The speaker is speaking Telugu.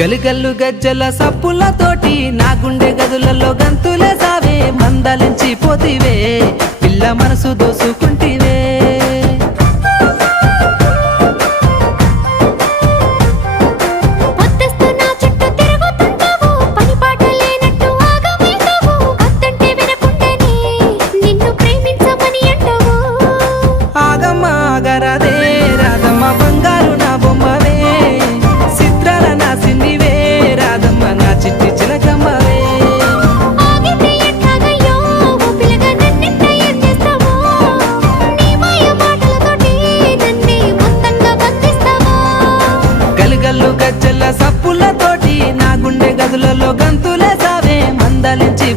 గలిగల్లు గజ్జల సప్పులతోటి నా గుండె గదులలో గంతులే సావే మందలించి పోతివే పిల్ల మనసు దోసుకుంటివే గల్లు గజ్జల సప్పులతోటి నా గుండె గదులలో గంతులే సావే మందలించి